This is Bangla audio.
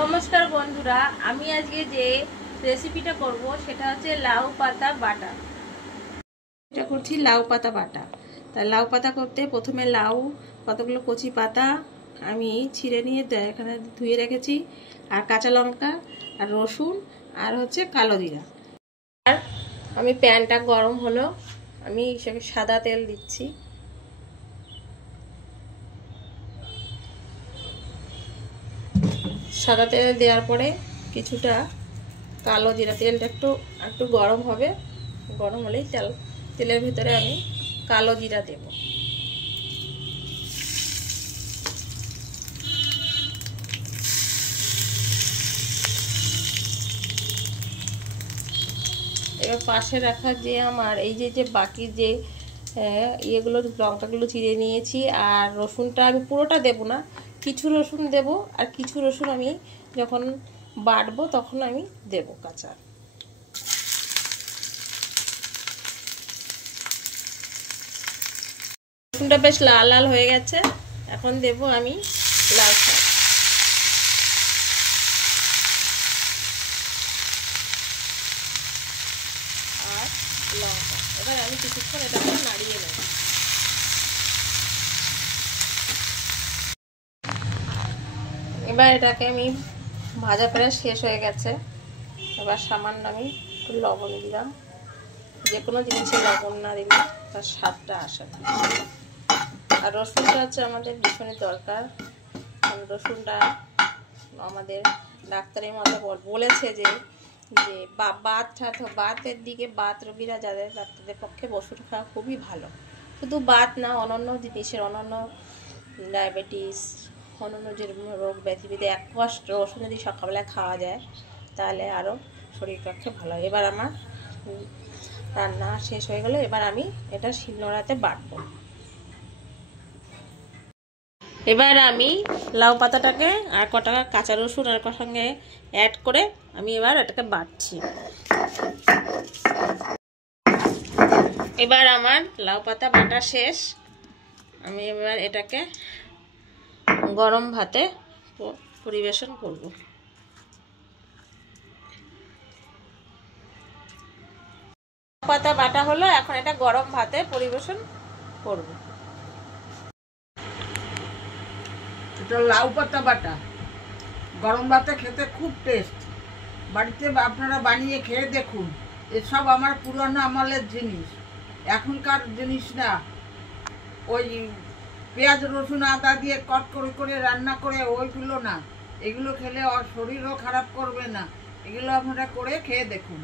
নমস্কার বন্ধুরা, আমি আজকে যে রেসিপিটা করব সেটা হচ্ছে লাউ পাতা বাটা। এটা করছি লাউ পাতা বাটা। তাই লাউ পাতা করতে প্রথমে লাউ কতগুলো কচি পাতা আমি ছিঁড়ে নিয়ে এখানে ধুয়ে রেখেছি, আর কাঁচা লঙ্কা আর রসুন আর হচ্ছে কালো জিরা। আর আমি প্যানটা গরম হলো, আমি সাদা তেল দিচ্ছি। সাদা তেল দেওয়ার পরে কিছুটা কালো জিরা, তেলটা একটু গরম হবে, গরম হলেই তেলের ভিতরে আমি কালো জিরা দেব। এবার পাশে রাখা যে আমার এই যে বাকি যে ইয়েগুলো লঙ্কাগুলো চিড়ে নিয়েছি, আর রসুনটা আমি পুরোটা দেব না, কিছু রসুন দেব, আর কিছু রসুন আমি যখন বাটবো তখন আমি দেব কাঁচা। রসুনটা বেশ লাল লাল হয়ে গেছে, এখন দেব আমি লাল শাক। আর লঙ্কা, এবার আমি কিছুক্ষণ এটাকে নাড়িয়ে নেব। এবার এটাকে আমি ভাজা প্রায় শেষ হয়ে গেছে, এবার সামান্য আমি একটু লবণ দিলাম। যে কোনো জিনিসে লবণ না দিলে তার স্বাদটা আসে না। আর রসুনটা হচ্ছে আমাদের ভীষণই দরকার, কারণ রসুনটা আমাদের ডাক্তারের মতো বলেছে যে বাতের দিকে, বাত রোগীরা যাদের, ডাক্তারদের পক্ষে রসুন খাওয়া খুবই ভালো। শুধু বাত না, অন্যান্য জিনিসের, অন্যান্য ডায়াবেটিস, অন্যান্য যে রোগ ব্যাধি এক কোষ রসুন যদি সকালবেলায় খাওয়া যায় তাহলে আরও শরীর পক্ষে ভালো। এবার আমার রান্না শেষ হয়ে গেল, এবার আমি এটা শিলনোড়াতে বাটবো। এবার আমি লাউ পাতাটাকে আর কটা কাঁচা রসুন আর সঙ্গে অ্যাড করে আমি এবার এটাকে বাটছি। এবার আমার লাউ পাতা বাটা শেষ, আমি এবার এটাকে গরম ভাতে পরিবেশন করব। পাতা বাটা হলো, এখন এটা গরম ভাতে পরিবেশন করব। এটা লাউ পাতা বাটা গরম ভাতে খেতে খুব টেস্ট। বাড়িতে আপনারা বানিয়ে খেয়ে দেখুন। এসব আমার পুরনো আমলের জিনিস, এখনকার জিনিস না। ওই পেঁয়াজ রসুন আদা দিয়ে কট করে করে রান্না করে ওইগুলো না, এগুলো খেলে শরীরও খারাপ করবে না। এগুলো আপনারা করে খেয়ে দেখুন।